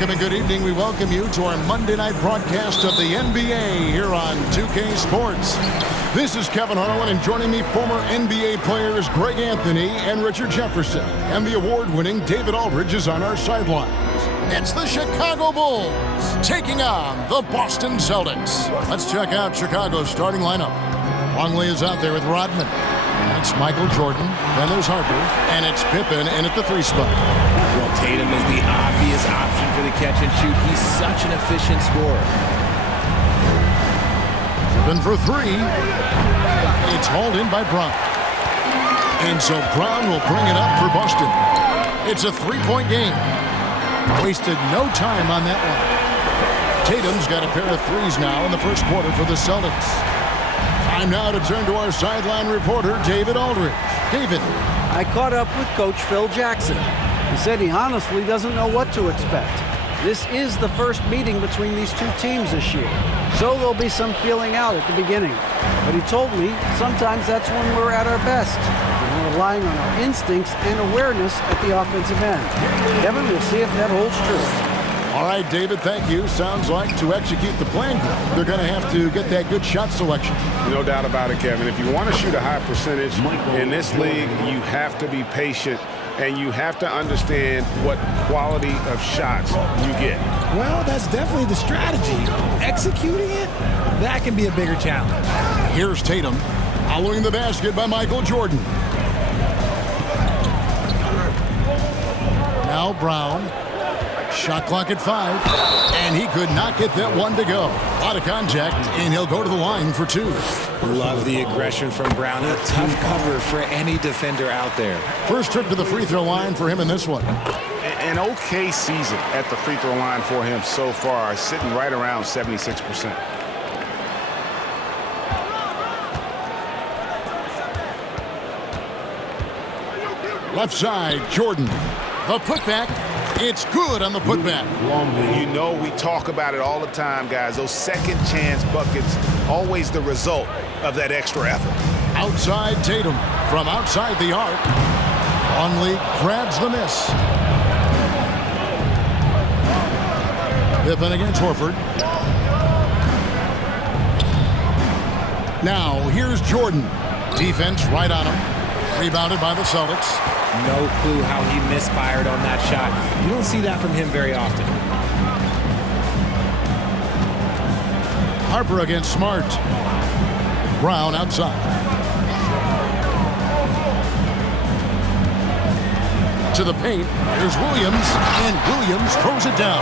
Welcome and good evening. We welcome you to our Monday night broadcast of the NBA here on 2K Sports. This is Kevin Harlan, and joining me, former NBA players Greg Anthony and Richard Jefferson. And the award-winning David Aldridge is on our sidelines. It's the Chicago Bulls taking on the Boston Celtics. Let's check out Chicago's starting lineup. Longley is out there with Rodman. And it's Michael Jordan. Then there's Harper. And it's Pippen in at the 3 spot. Well, Tatum is the obvious option for the catch and shoot. He's such an efficient scorer. Pippen for 3. It's hauled in by Brown. And so Brown will bring it up for Boston. It's a 3-point game. Wasted no time on that one. Tatum's got a pair of 3s now in the first quarter for the Celtics. Time now to turn to our sideline reporter, David Aldridge. David. I caught up with Coach Phil Jackson. He said he honestly doesn't know what to expect. This is the first meeting between these two teams this year, so there'll be some feeling out at the beginning. But he told me sometimes that's when we're at our best. We're relying on our instincts and awareness at the offensive end. Kevin, we'll see if that holds true. All right, David, thank you. Sounds like to execute the plan, they're going to have to get that good shot selection. No doubt about it, Kevin. If you want to shoot a high percentage in this league, you have to be patient, and you have to understand what quality of shots you get. Well, that's definitely the strategy. Executing it, that can be a bigger challenge. Here's Tatum, following the basket by Michael Jordan. Now Brown. Shot clock at 5, and he could not get that one to go. A lot of contact, and he'll go to the line for 2. Love the aggression from Brown. A tough cover for any defender out there. First trip to the free throw line for him in this one. An okay season at the free throw line for him so far, sitting right around 76%. Left side, Jordan. The putback. It's good on the putback. You know, we talk about it all the time, guys. Those second chance buckets, always the result of that extra effort. Outside Tatum from outside the arc. Longley grabs the miss. Pippen against Horford. Now here's Jordan. Defense right on him. Rebounded by the Celtics. No clue how he misfired on that shot. You don't see that from him very often. Harper against Smart. Brown outside. To the paint. Here's Williams, and Williams throws it down.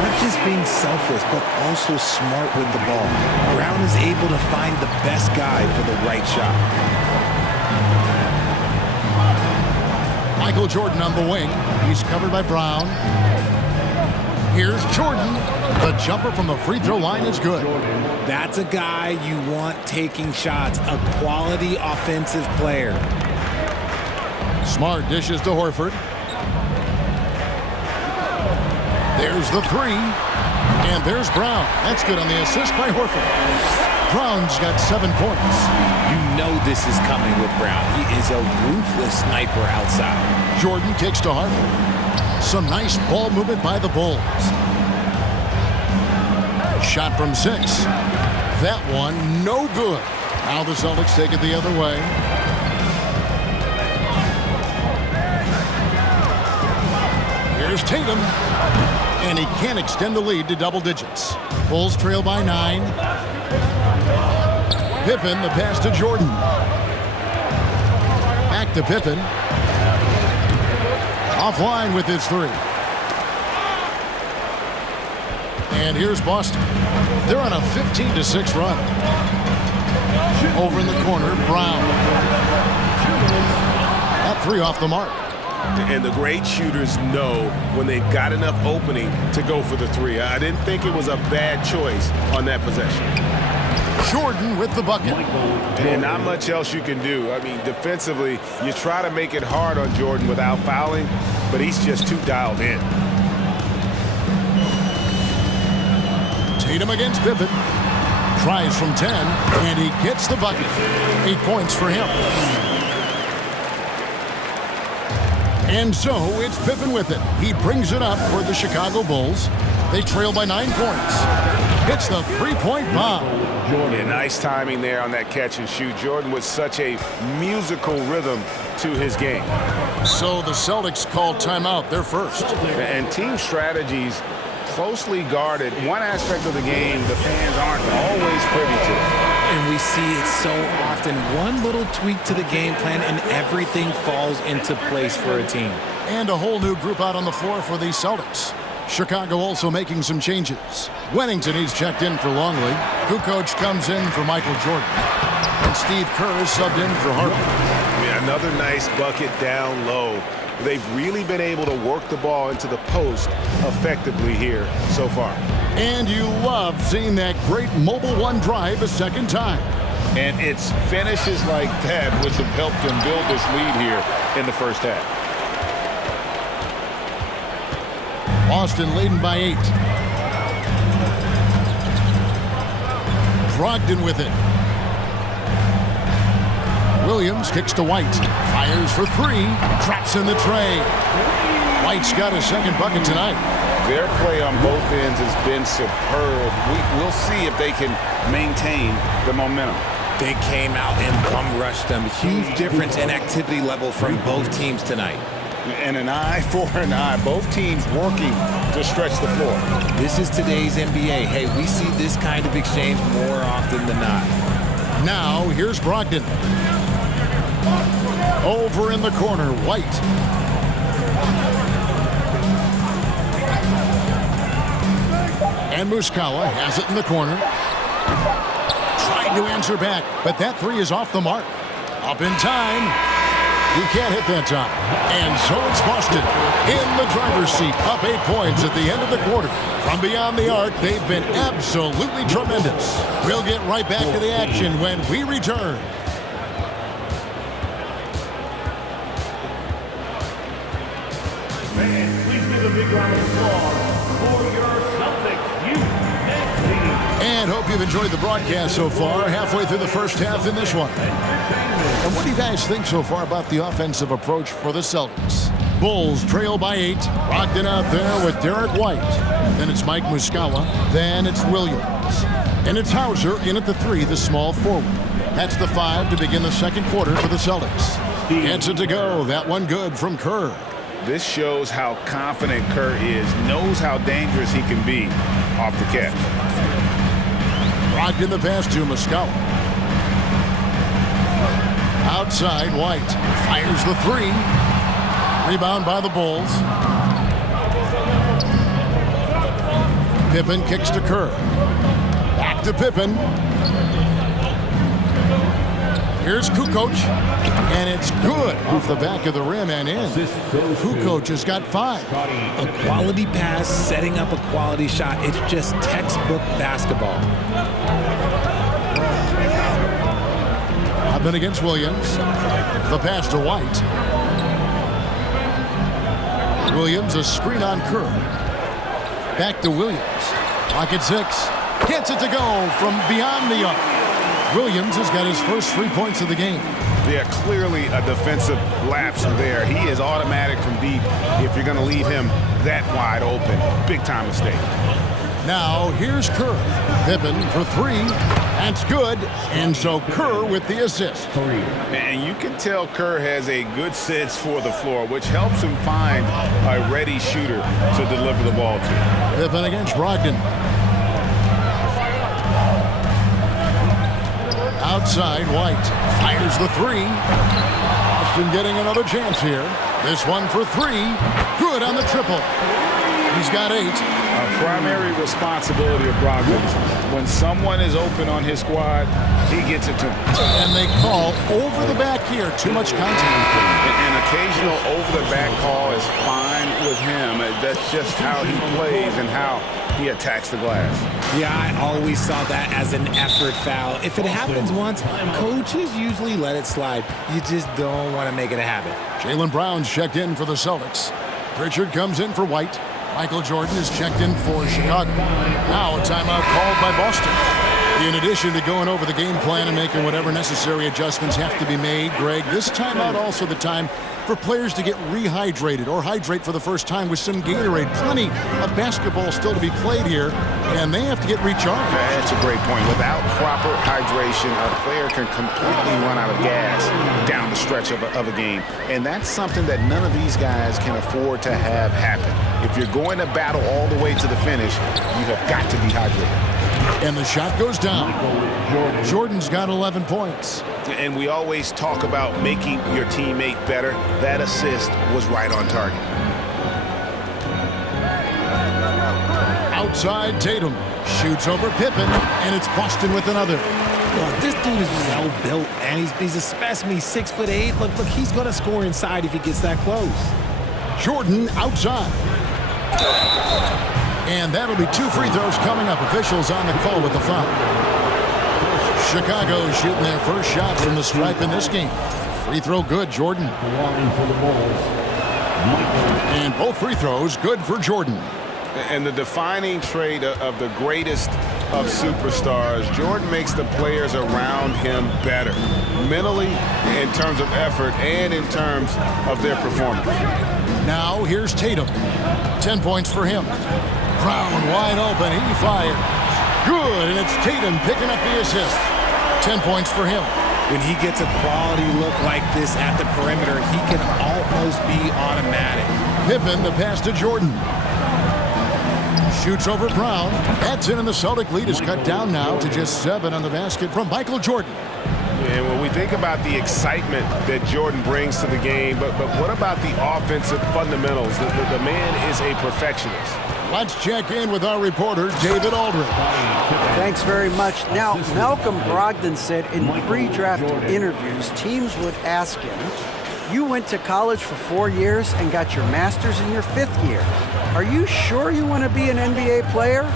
Not just being selfless, but also smart with the ball. Brown is able to find the best guy for the right shot. Michael Jordan on the wing. He's covered by Brown. Here's Jordan. The jumper from the free throw line is good. That's a guy you want taking shots, a quality offensive player. Smart dishes to Horford. There's the 3. And there's Brown. That's good on the assist by Horford. Brown's got 7 points. You know this is coming with Brown. He is a ruthless sniper outside. Jordan kicks to Harper. Some nice ball movement by the Bulls. Shot from 6. That one, no good. Now the Celtics take it the other way. Here's Tatum. And he can't extend the lead to double digits. Bulls trail by 9. Pippen, the pass to Jordan. Back to Pippen. Offline with his 3. And here's Boston. They're on a 15-6 run. Over in the corner, Brown. That 3 off the mark. And the great shooters know when they've got enough opening to go for the 3. I didn't think it was a bad choice on that possession. Jordan with the bucket. And not much else you can do. I mean, defensively, you try to make it hard on Jordan without fouling, but he's just too dialed in. Tatum against Pippen. Tries from 10, and he gets the bucket. 8 points for him. And so it's Pippen with it. He brings it up for the Chicago Bulls. They trail by 9 points. Hits the three-point bomb. Yeah, nice timing there on that catch and shoot. Jordan with such a musical rhythm to his game. So the Celtics called timeout, their first. And team strategies closely guarded. One aspect of the game the fans aren't always privy to. And we see it so often. One little tweak to the game plan and everything falls into place for a team. And a whole new group out on the floor for the Celtics. Chicago also making some changes. Wennington, he's checked in for Longley. Kukoc comes in for Michael Jordan. And Steve Kerr is subbed in for Harper. Yeah, another nice bucket down low. They've really been able to work the ball into the post effectively here so far. And you love seeing that great mobile one drive a second time. And it's finishes like that which have helped them build this lead here in the first half. Boston leading by 8. Brogdon with it. Williams kicks to White. Fires for 3. Traps in the tray. White's got a second bucket tonight. Their play on both ends has been superb. We'll see if they can maintain the momentum. They came out and bum rushed them. Huge difference in activity level from both teams tonight. And an eye for an eye. Both teams working to stretch the floor. This is today's NBA. Hey, we see this kind of exchange more often than not. Now, here's Brogdon. Over in the corner, White. And Muscala has it in the corner. Trying to answer back, but that 3 is off the mark. Up in time. He can't hit that time. And so it's Boston in the driver's seat, up 8 points at the end of the quarter. From beyond the arc, they've been absolutely tremendous. We'll get right back to the action when we return. Please give a big round of applause for your Celtics youth next team. And hope you've enjoyed the broadcast so far. Halfway through the first half in this one. And what do you guys think so far about the offensive approach for the Celtics? Bulls trail by 8. Brogdon out there with Derek White. Then it's Mike Muscala. Then it's Williams. And it's Hauser in at the 3, the small forward. That's the 5 to begin the second quarter for the Celtics. Gets it to go. That one good from Kerr. This shows how confident Kerr is, knows how dangerous he can be off the catch. Brogdon the pass to Muscala. Outside, White fires the 3. Rebound by the Bulls. Pippen kicks to Kerr. Back to Pippen. Here's Kukoc. And it's good off the back of the rim and in. Kukoc has got 5. A quality pass, setting up a quality shot. It's just textbook basketball. Then against Williams. The pass to White. Williams, a screen on Kerr. Back to Williams. Pocket 6. Gets it to go from beyond the arc. Williams has got his first 3 points of the game. Yeah, clearly a defensive lapse there. He is automatic from deep if you're going to leave him that wide open. Big time mistake. Now here's Kerr. Pippen for 3. That's good. And so Kerr with the assist. And you can tell Kerr has a good sense for the floor, which helps him find a ready shooter to deliver the ball to. Pippen against Brogdon. Outside, White fires the 3. Boston getting another chance here. This one for 3. Good on the triple. He's got 8. A primary responsibility of Brogdon. When someone is open on his squad, he gets it to him. And they call over the back here. Too much contact. An occasional over the back call is fine with him. That's just how he plays and how he attacks the glass. Yeah, I always saw that as an effort foul. If it happens once, coaches usually let it slide. You just don't want to make it a habit. Jaylen Brown's checked in for the Celtics. Pritchard comes in for White. Michael Jordan is checked in for Chicago. Now a timeout called by Boston. In addition to going over the game plan and making whatever necessary adjustments have to be made, Greg, this timeout also the time for players to get rehydrated or hydrate for the first time with some Gatorade. Plenty of basketball still to be played here, and they have to get recharged. That's a great point. Without proper hydration, a player can completely run out of gas down the stretch of a game. And that's something that none of these guys can afford to have happen. If you're going to battle all the way to the finish, you have got to be hydrated. And the shot goes down. Jordan's got 11 points. And we always talk about making your teammate better. That assist was right on target. Outside, Tatum shoots over Pippen, and it's Boston with another. Look, this dude is well built, and he's a specimen. He's 6'8". Look, he's going to score inside if he gets that close. Jordan outside. And that'll be 2 free throws coming up. Officials on the call with the foul. Chicago shooting their first shot from the stripe in this game. Free throw good, Jordan. And both free throws good for Jordan. And the defining trait of the greatest of superstars, Jordan makes the players around him better. Mentally, in terms of effort, and in terms of their performance. Now here's Tatum. 10 points for him. Brown wide open. He fires. Good, and it's Tatum picking up the assist. 10 points for him. When he gets a quality look like this at the perimeter, he can almost be automatic. Pippen, the pass to Jordan. Shoots over Brown. That's in, and the Celtic lead is cut down now to just 7 on the basket from Michael Jordan. And when we think about the excitement that Jordan brings to the game, but what about the offensive fundamentals? The man is a perfectionist. Let's check in with our reporter, David Aldridge. Thanks very much. Now, Malcolm Brogdon said in pre-draft interviews, teams would ask him, you went to college for 4 years and got your master's in your 5th year. Are you sure you want to be an NBA player?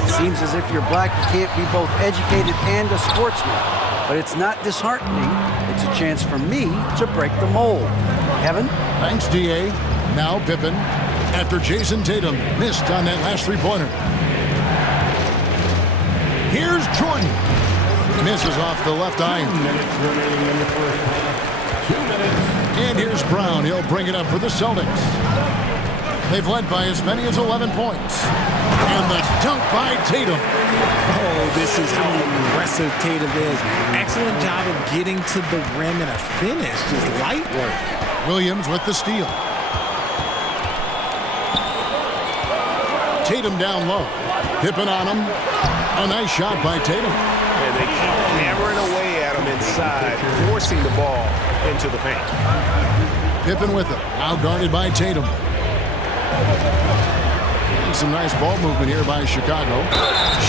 It seems as if you're black, you can't be both educated and a sportsman. But it's not disheartening. It's a chance for me to break the mold. Kevin? Thanks, D.A. Now Pippen, after Jason Tatum missed on that last three-pointer. Here's Jordan. Misses off the left iron. 2 minutes remaining in the first half. 2 minutes. And here's Brown. He'll bring it up for the Celtics. They've led by as many as 11 points. And the dunk by Tatum. Oh, this is how aggressive Tatum is. Excellent job of getting to the rim and a finish. Just light work. Williams with the steal. Tatum down low. Pippen on him. A nice shot by Tatum. And they keep hammering away at him inside, forcing the ball into the paint. Pippen with it. Now guarded by Tatum. And some nice ball movement here by Chicago.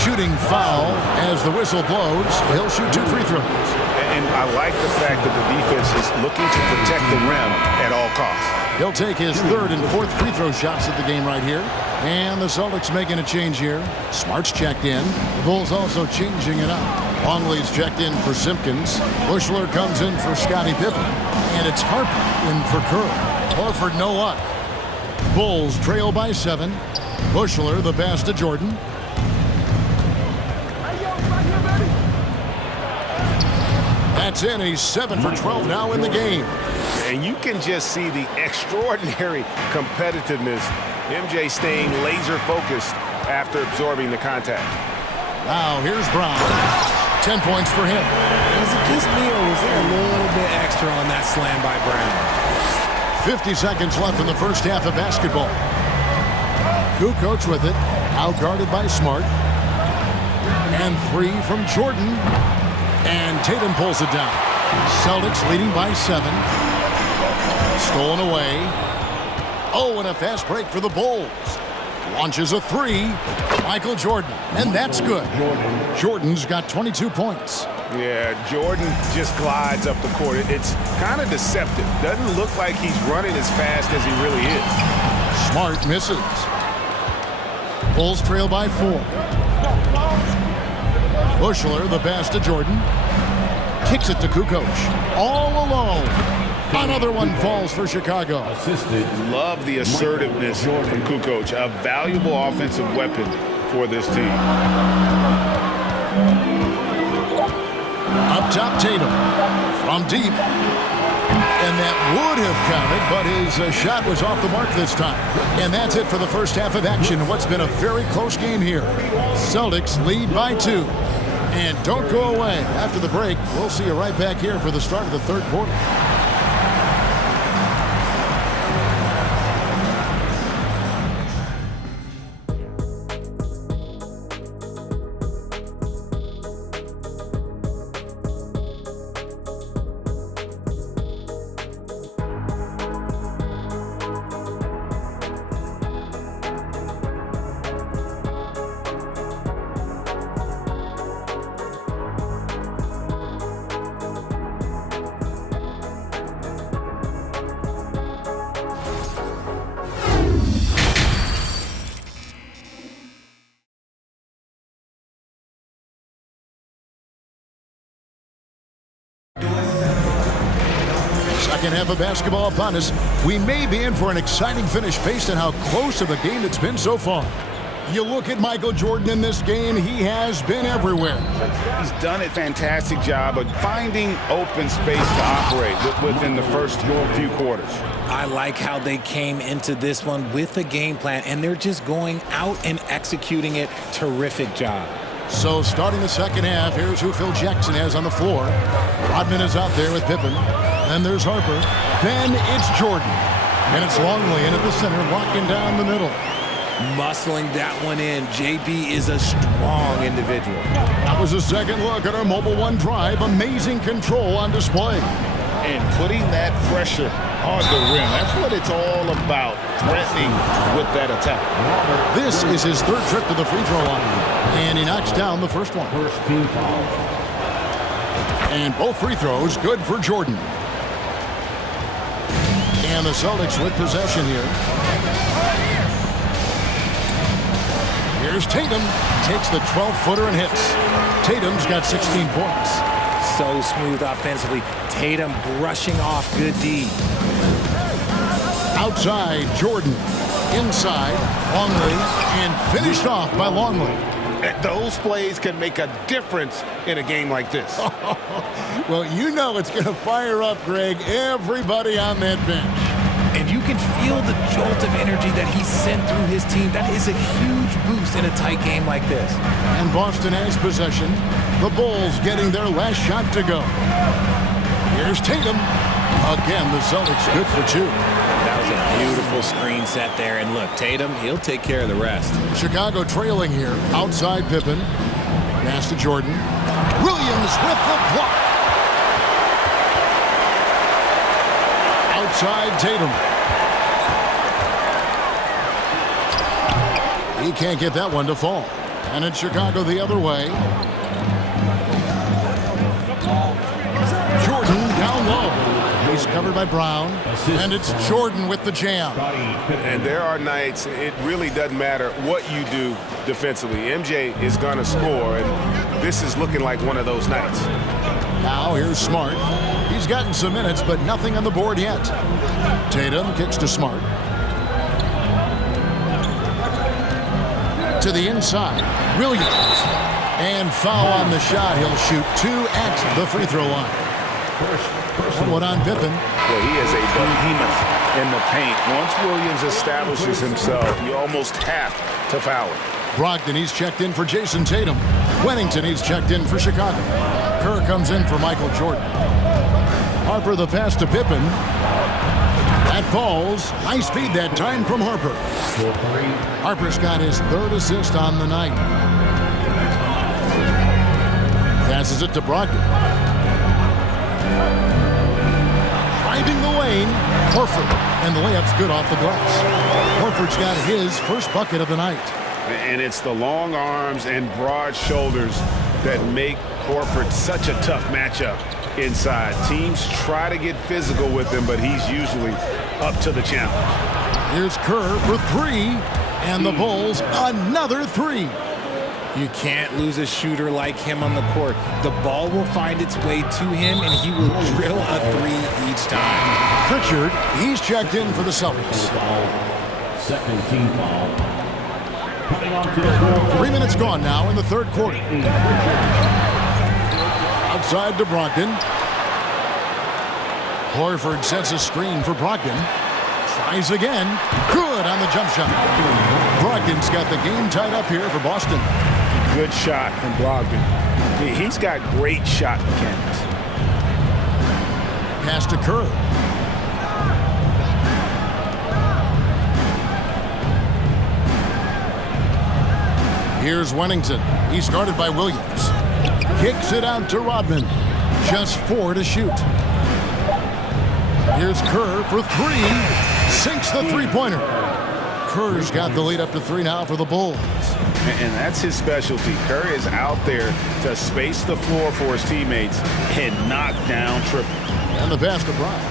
Shooting foul as the whistle blows. He'll shoot 2 free throws. And I like the fact that the defense is looking to protect the rim at all costs. He'll take his 3rd and 4th free throw shots of the game right here. And the Celtics making a change here. Smart's checked in. The Bulls also changing it up. Longley's checked in for Simpkins. Bushler comes in for Scottie Pippen. And it's Harper in for Curl. Horford no luck. Bulls trail by 7. Bushler the pass to Jordan. That's in. He's 7 for 12 now in the game. And you can just see the extraordinary competitiveness. MJ staying laser focused after absorbing the contact. Now here's Brown. 10 points for him. Was it just me, or was there a little bit extra on that slam by Brown? 50 seconds left in the first half of basketball. Kukoc with it. Now guarded by Smart. And 3 from Jordan. And Tatum pulls it down. Celtics leading by 7. Stolen away. Oh, and a fast break for the Bulls. Launches a 3. Michael Jordan. And that's good. Jordan's got 22 points. Yeah, Jordan just glides up the court. It's kind of deceptive. Doesn't look like he's running as fast as he really is. Smart misses. Bulls trail by 4. Bushler, the pass to Jordan. Kicks it to Kukoc. All alone. Another one falls for Chicago. Love the assertiveness from Kukoc. A valuable offensive weapon for this team. Up top, Tatum. From deep. And that would have counted, but his shot was off the mark this time. And that's it for the first half of action. What's been a very close game here. Celtics lead by 2. And don't go away. After the break, we'll see you right back here for the start of the third quarter. Second half of basketball upon us. We may be in for an exciting finish based on how close of a game it's been so far. You look at Michael Jordan in this game, he has been everywhere. He's done a fantastic job of finding open space to operate within the first few quarters. I like how they came into this one with a game plan, and they're just going out and executing it. Terrific job. So starting the second half, here's who Phil Jackson has on the floor. Rodman is out there with Pippen. Then there's Harper. Then it's Jordan. And it's Longley in at the center, locking down the middle. Muscling that one in. JB is a strong individual. That was a second look at our Mobile One drive. Amazing control on display. And putting that pressure on the rim. That's what it's all about, threatening with that attack. This is his third trip to the free throw line. And he knocks down the first one. First team foul. And both free throws good for Jordan. And the Celtics with possession here. Here's Tatum. Takes the 12-footer and hits. Tatum's got 16 points. So smooth offensively. Tatum brushing off good D. Outside, Jordan. Inside, Longley. And finished off by Longley. Those plays can make a difference in a game like this. Well, you know it's going to fire up, Greg, everybody on that bench. And you can feel the jolt of energy that he sent through his team. That is a huge boost in a tight game like this. And Boston has possession. The Bulls getting their last shot to go. Here's Tatum. Again, the Celtics good for 2. That was a beautiful screen set there. And look, Tatum, he'll take care of the rest. Chicago trailing here. Outside Pippen. Pass to Jordan. Williams with the block. Outside Tatum. He can't get that one to fall. And it's Chicago the other way. Jordan down low. He's covered by Brown. And it's Jordan with the jam. And there are nights it really doesn't matter what you do defensively. MJ is going to score, and this is looking like one of those nights. Now here's Smart. He's gotten some minutes, but nothing on the board yet. Tatum kicks to Smart. To the inside. Williams. And foul on the shot. He'll shoot 2 at the free throw line. One on Pippen. Well, he is a behemoth in the paint. Once Williams establishes himself, you almost have to foul him. Brogdon, he's checked in for Jason Tatum. Wennington, he's checked in for Chicago. Kerr comes in for Michael Jordan. Harper, the pass to Pippen. That falls. Nice feed that time from Harper. Harper's got his 3rd assist on the night. Passes it to Brogdon. Driving the lane, Horford. And the layup's good off the glass. Horford's got his first bucket of the night. And it's the long arms and broad shoulders that make Horford such a tough matchup inside. Teams try to get physical with him, but he's usually up to the challenge. Here's Kerr for 3, and the Bulls another 3. You can't lose a shooter like him on the court. The ball will find its way to him, and he will drill a 3 each time. Pritchard, he's checked in for the Celtics. Second team foul. Coming on to the floor. 3 minutes gone now in the third quarter. Outside to Brogdon. Horford sets a screen for Brogdon. Tries again. Good on the jump shot. Brogdon's got the game tied up here for Boston. Good shot from Brogdon. He's got great shot mechanics. Pass to Kerr. Here's Wennington. He's guarded by Williams. Kicks it out to Rodman. Just 4 to shoot. Here's Kerr for 3. Sinks the three-pointer. Kerr's got the lead up to 3 now for the Bulls. And that's his specialty. Kerr is out there to space the floor for his teammates and knock down triples. And the pass to Bryant.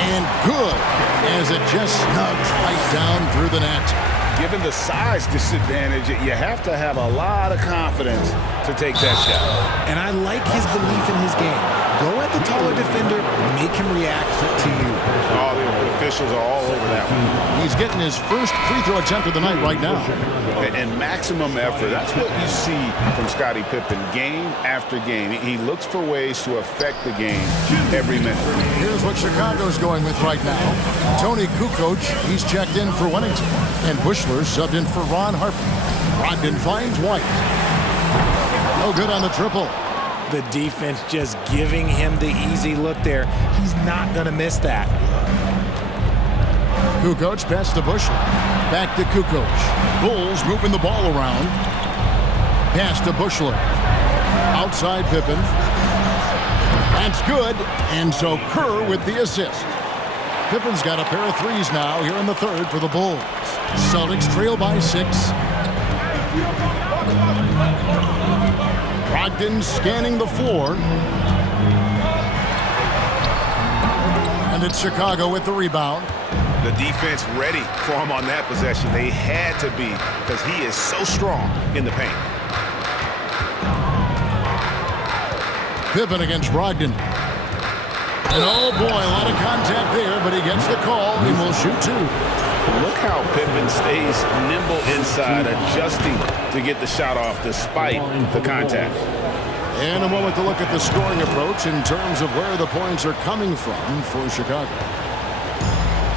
And good, as it just snugs right down through the net. Given the size disadvantage, you have to have a lot of confidence to take that shot. And I like his belief in his game. Go at the taller defender, make him react to you. All the officials are all over that one. He's getting his first free throw attempt of the night right now. And maximum effort. That's what you see from Scottie Pippen game after game. He looks for ways to affect the game every minute. Here's what Chicago's going with right now. Tony Kukoc, he's checked in for Wennington. And Bushler subbed in for Ron Harper. Brogdon finds White. No good on the triple. The defense just giving him the easy look there. He's not going to miss that. Kukoc pass to Bushler. Back to Kukoc. Bulls moving the ball around. Pass to Bushler. Outside Pippen. That's good. And so Kerr with the assist. Pippen's got a pair of threes now here in the third for the Bulls. Celtics trail by 6. Brogdon scanning the floor. And it's Chicago with the rebound. The defense ready for him on that possession. They had to be because he is so strong in the paint. Pippen against Brogdon. And oh boy, a lot of contact there, but he gets the call and will shoot 2. Look how Pippen stays nimble inside, adjusting to get the shot off despite the contact. And a moment to look at the scoring approach in terms of where the points are coming from for Chicago.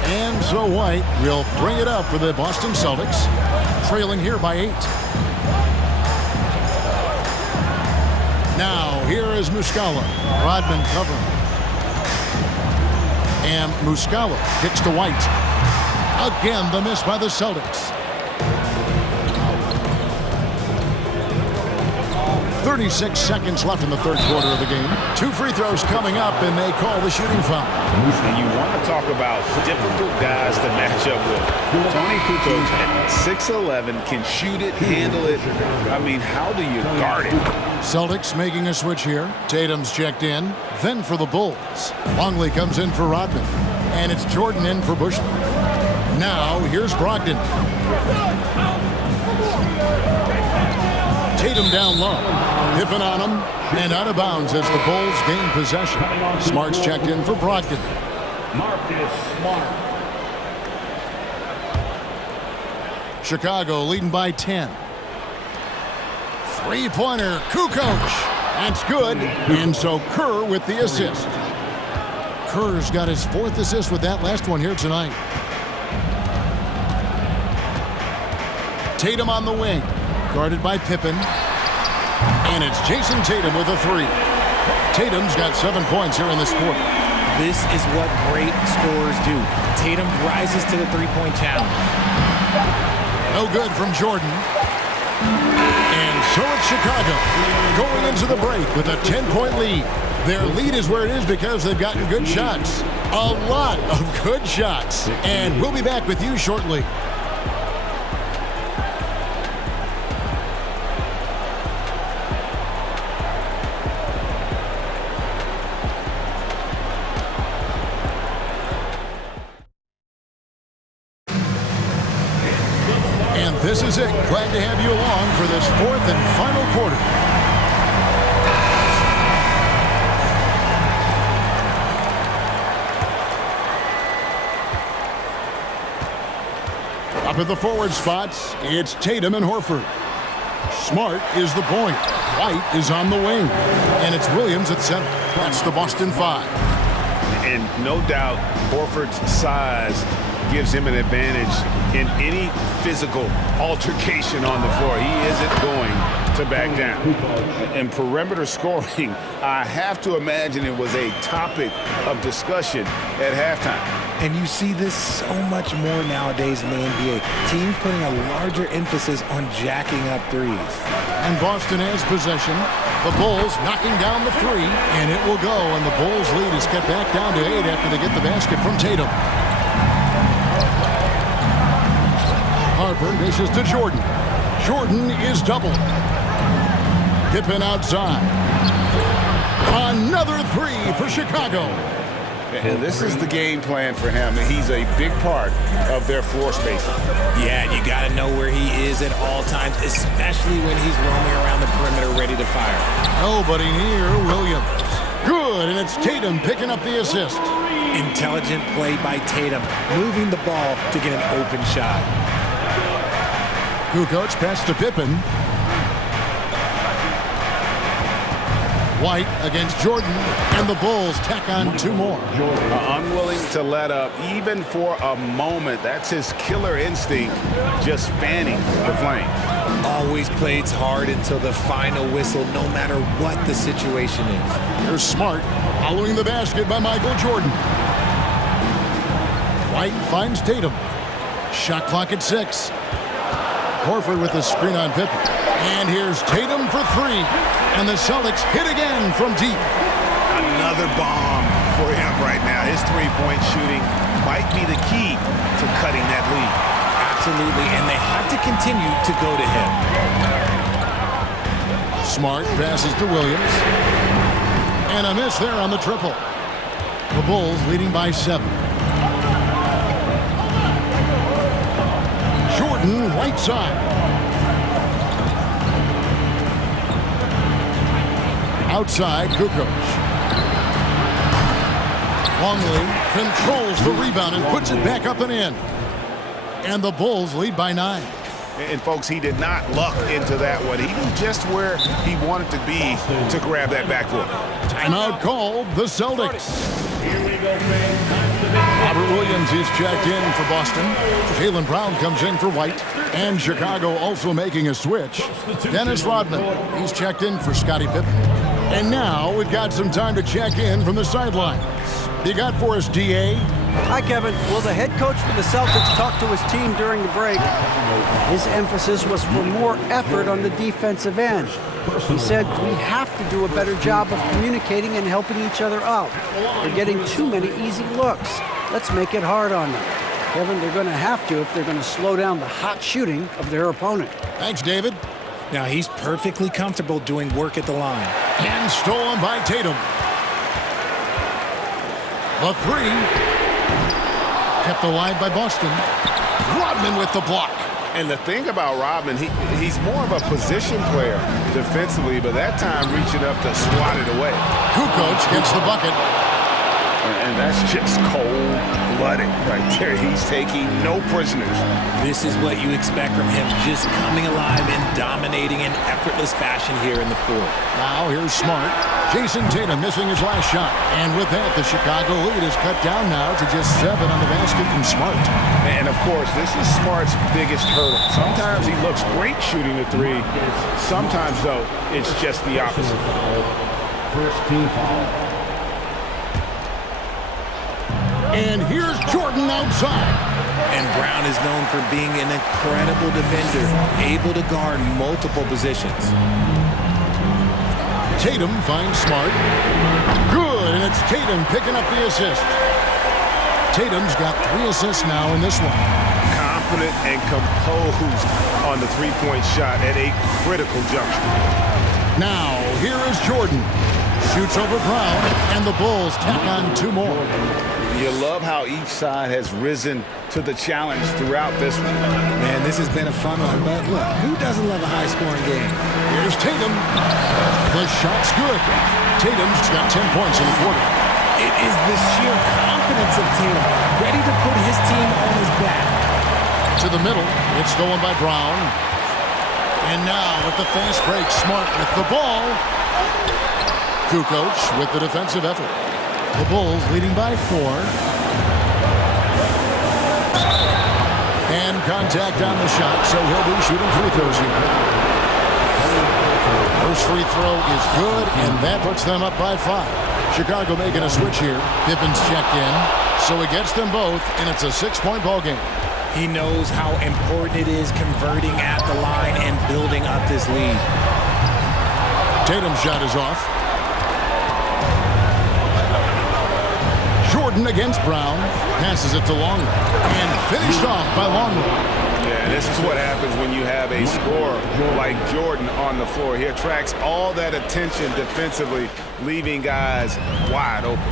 And so White will bring it up for the Boston Celtics, trailing here by 8. Now, here is Muscala. Rodman covering. And Muscala kicks to White. Again, the miss by the Celtics. 36 seconds left in the third quarter of the game. 2 free throws coming up, and they call the shooting foul. And you want to talk about difficult guys to match up with. Tony Kukoc at 6'11", can shoot it, handle it. I mean, how do you guard it? Celtics making a switch here. Tatum's checked in. Then for the Bulls. Longley comes in for Rodman. And it's Jordan in for Bushler. Now, here's Brogdon. Tatum down low. Pippen on him. And out of bounds as the Bulls gain possession. Smart's checked in for Brogdon. Marcus Smart. Chicago leading by 10. Three-pointer, Kukoc. That's good. And so Kerr with the assist. Kerr's got his 4th assist with that last one here tonight. Tatum on the wing. Guarded by Pippen. And it's Jason Tatum with a 3. Tatum's got 7 points here in this quarter. This is what great scorers do. Tatum rises to the three-point challenge. No good from Jordan. And so it's Chicago going into the break with a 10-point lead. Their lead is where it is because they've gotten good shots. A lot of good shots. And we'll be back with you shortly. And this is it. Glad to have you along for this 4th and final quarter. Up at the forward spots, it's Tatum and Horford. Smart is the point. White is on the wing. And it's Williams at center. That's the Boston 5. And no doubt, Horford's size gives him an advantage in any physical altercation on the floor. He isn't going to back down. And perimeter scoring, I have to imagine it was a topic of discussion at halftime. And you see this so much more nowadays in the NBA. Teams putting a larger emphasis on jacking up threes. And Boston has possession. The Bulls knocking down the three, and it will go. And the Bulls lead is cut back down to 8 after they get the basket from Tatum. Harper dishes to Jordan. Jordan is doubled. Pippen outside. Another three for Chicago. And this is the game plan for him. He's a big part of their floor spacing. Yeah, you got to know where he is at all times, especially when he's roaming around the perimeter ready to fire. Nobody near Williams. Good, and it's Tatum picking up the assist. Intelligent play by Tatum, moving the ball to get an open shot. Kukoc pass to Pippen. White against Jordan, and the Bulls tack on 2 more. Unwilling to let up even for a moment. That's his killer instinct, just fanning the flame. Always plays hard until the final whistle, no matter what the situation is. Here's Smart following the basket by Michael Jordan. White finds Tatum. Shot clock at 6. Horford with the screen on Pippen. And here's Tatum for 3. And the Celtics hit again from deep. Another bomb for him right now. His three-point shooting might be the key to cutting that lead. Absolutely, and they have to continue to go to him. Smart passes to Williams. And a miss there on the triple. The Bulls leading by 7. Jordan, right side. Outside, Kukoc. Longley controls the rebound and puts it back up and in. And the Bulls lead by 9. And folks, he did not luck into that one. He knew just where he wanted to be to grab that backboard. Timeout called, the Celtics. Here we go, fans. Time for the Robert Williams is checked in for Boston. Jaylen Brown comes in for White. And Chicago also making a switch. Dennis Rodman, he's checked in for Scottie Pippen. And now we've got some time to check in from the sidelines. You got for us, D.A.? Hi, Kevin. Well, the head coach for the Celtics talked to his team during the break. His emphasis was for more effort on the defensive end. He said, we have to do a better job of communicating and helping each other out. They're getting too many easy looks. Let's make it hard on them. Kevin, they're going to have to if they're going to slow down the hot shooting of their opponent. Thanks, David. Now he's perfectly comfortable doing work at the line. And stolen by Tatum. The 3. Kept alive by Boston. Rodman with the block. And the thing about Rodman, he's more of a position player defensively, but that time reaching up to swat it away. Kukoc gets the bucket. And that's just cold-blooded right there. He's taking no prisoners. This is what you expect from him, just coming alive and dominating in effortless fashion here in the fourth. Now here's Smart. Jason Tatum missing his last shot. And with that, the Chicago lead is cut down now to just 7 on the basket from Smart. And, of course, this is Smart's biggest hurdle. Sometimes he looks great shooting the 3. Sometimes, though, it's just the opposite. first team foul. And here's Jordan outside. And Brown is known for being an incredible defender, able to guard multiple positions. Tatum finds Smart. Good, and it's Tatum picking up the assist. Tatum's got 3 assists now in this one. Confident and composed on the three-point shot at a critical juncture. Now, here is Jordan. Shoots over Brown, and the Bulls tack on 2 more. You love how each side has risen to the challenge throughout this one. Man, this has been a fun one, but look, who doesn't love a high-scoring game? Here's Tatum. The shot's good. Tatum's got 10 points in the quarter. It is the sheer confidence of Tatum, ready to put his team on his back. To the middle, it's stolen by Brown. And now with the fast break, Smart with the ball. Kukoc with the defensive effort. The Bulls leading by 4. And contact on the shot, so he'll be shooting free throws here. First free throw is good, and that puts them up by 5. Chicago making a switch here. Pippen's checked in, so he gets them both, and it's a 6-point ball game. He knows how important it is converting at the line and building up this lead. Tatum's shot is off. Jordan against Brown. Passes it to Longley. And finished off by Longley. Yeah, this is what happens when you have a scorer like Jordan on the floor. He attracts all that attention defensively, leaving guys wide open.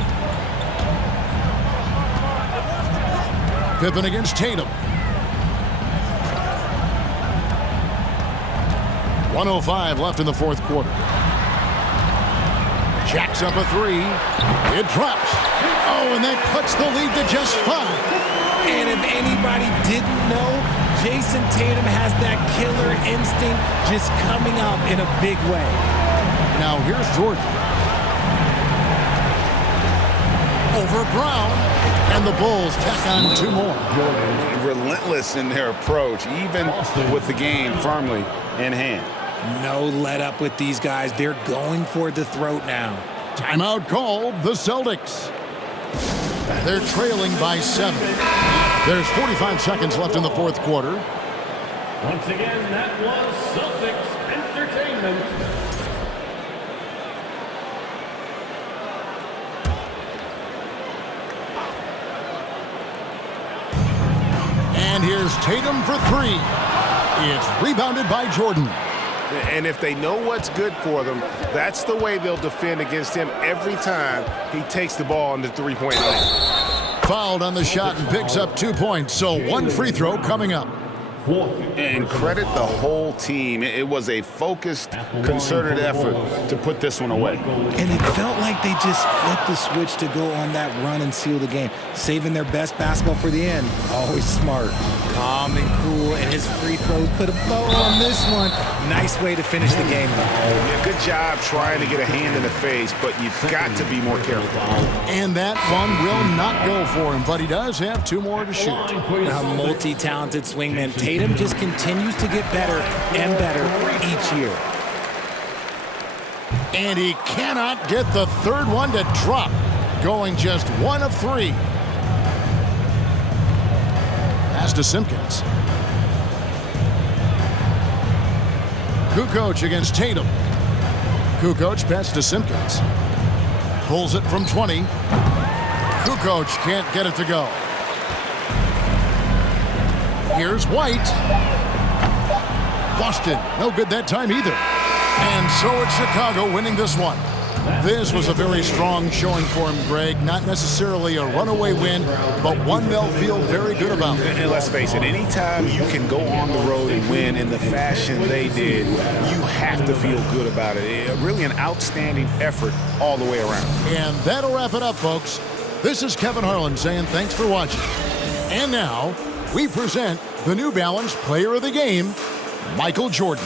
Pippen against Tatum. 1:05 left in the fourth quarter. Jacks up a 3. It drops. Oh, and that cuts the lead to just 5. And if anybody didn't know, Jason Tatum has that killer instinct just coming up in a big way. Now here's Jordan. Over Brown. And the Bulls tack on 2 more. Relentless in their approach, even with the game firmly in hand. No let up with these guys. They're going for the throat now. Timeout called, the Celtics. They're trailing by 7. There's 45 seconds left in the fourth quarter. Once again, that was Celtics Entertainment. And here's Tatum for 3. It's rebounded by Jordan. And if they know what's good for them, that's the way they'll defend against him every time he takes the ball in the three-point line. Fouled on the shot and picks up 2 points, so 1 free throw coming up. And credit the whole team. It was a focused, concerted effort to put this one away. And it felt like they just flipped the switch to go on that run and seal the game, saving their best basketball for the end. Always smart. Calm and cool, and his free throws put a bow on this one. Nice way to finish the game. Yeah, good job trying to get a hand in the face, but you've got to be more careful. And that one will not go for him, but he does have 2 more to shoot. A multi-talented swingman. Tatum just continues to get better and better each year. And he cannot get the third one to drop, going just 1 of 3. Pass to Simpkins. Kukoc against Tatum. Kukoc pass to Simpkins. Pulls it from 20. Kukoc can't get it to go. Here's White. Boston, no good that time either. And so it's Chicago winning this one. This was a very strong showing for him, Greg. Not necessarily a runaway win, but one they'll feel very good about. And let's face it, anytime you can go on the road and win in the fashion they did, you have to feel good about it. Really an outstanding effort all the way around. And that'll wrap it up, folks. This is Kevin Harlan saying thanks for watching. And now, we present the New Balance Player of the Game, Michael Jordan.